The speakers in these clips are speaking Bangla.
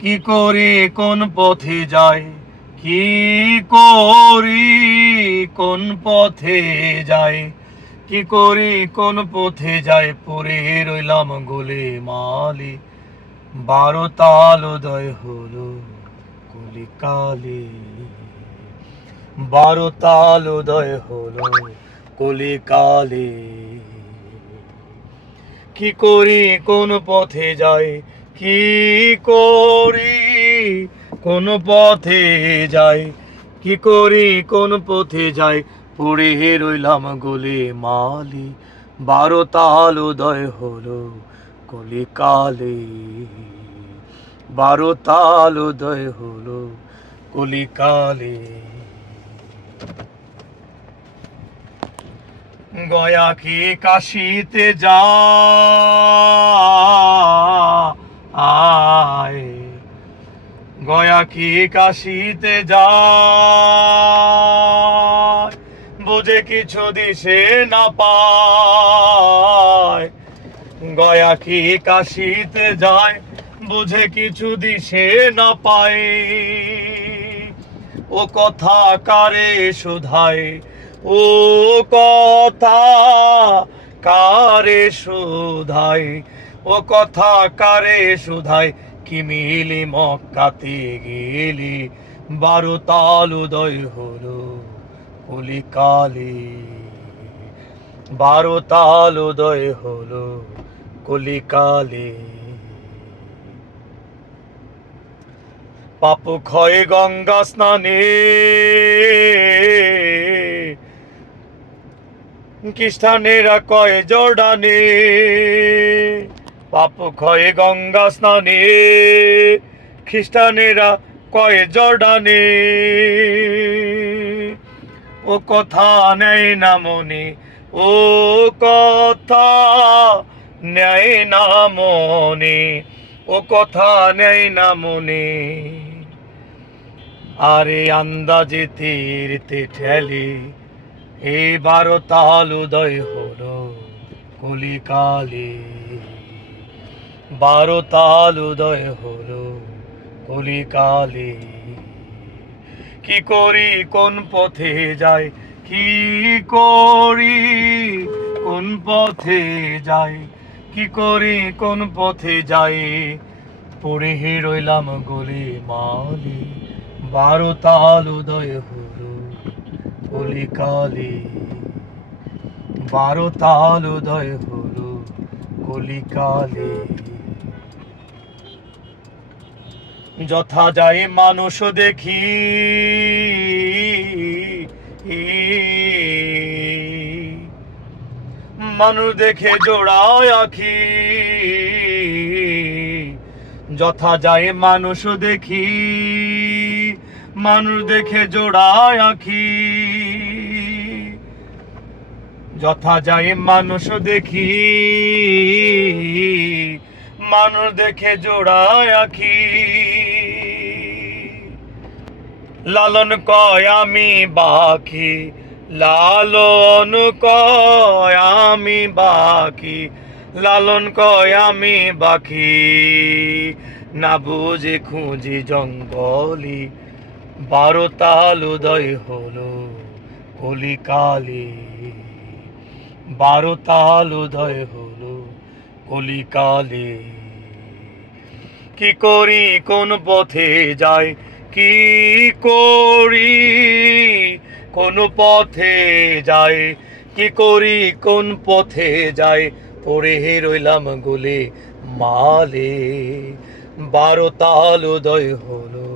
কি করি, কোন পথে যাই? কি করি, কোন পথে যাই? কি করি, কোন পথে যাই? পরে রইলাম গোলে মালি। বারো তাল উদয় হলো কলিকালে বারো তাল উদয় হলো কলিকালে কি করি, কোন পথে যাই? কি করি? কোন পথে যাই? কি করি? কোন পথে যাই? পড়ে রইলাম গলে মালি। বারো তাল উদয় হলো কলিকালে বারো তাল উদয় হলো কলিকালে গয়া কি কাশিতে যা আয় গয়া কি কাশিতে যা বুঝে কিছু দিশে না পায়। গয়া কি কাশিতে যায়? বুঝে কিছু দিশে না পায়। ও কথা কারে শুধায়? ও কথা কারে শুধায়? ও কথা কারে শুধায়? কি মিলি মক্কাতে গেলি? বারো তাল উদয় হলো কলিকালে। বারো তাল উদয় হলো কলিকালে। পাপ ক্ষয় গঙ্গা স্নানে। খ্রিস্টানেরা কয় জর্ডানে। পাপ ক্ষয় গঙ্গা স্নানে, খ্রিস্টানেরা কয় জর্ডানে। ও কথা নেই না মনে, ও কথা নেই না মনে, ও কথা নেই না মনে। আরে আন্দাজে তীরতে ঠেলে, এ বারো তাল উদয় হলো কলিকালে। বারো তাল উদয় হলো কলিকালে। কি করি, কোন পথে যাই, কি করি, কোন পথে যাই, কি করি, কোন পথে যাই। পড়ে রইলাম গলি মালি, বারো তাল উদয় হলো কলিকালে। বারো তাল উদয় হলো কলিকালে। যথা যায় মানুষ দেখি। মানুষ দেখে জোড়ায় আখি। যথা যায় মানুষ দেখি। মানুষ দেখে জোড়ায় আখি। যথা যায় মানুষ দেখি। মানুষ দেখে জোড়ায় আখি। লালন কয় আমি বাকি, লালন কয় আমি বাকি, লালন কয় আমি বাকি। না বুঝে খুঁজি জঙ্গলি, বারো তাল উদয় হলো কলিকালে। বারো তাল উদয় হলো কলিকালে। কি করি কোন পথে যাই কি করি? কোন পথে যায় কি করি? কোন পথে যাই? পড়ে রইলাম গুলে মালে। বারো তাল উদয় হলো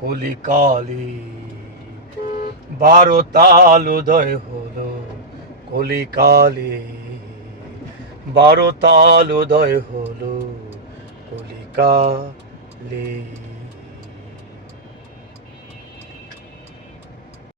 কলিকালে বারো তাল উদয় হলো কলিকালে বারো তাল উদয় হলো কলিকালে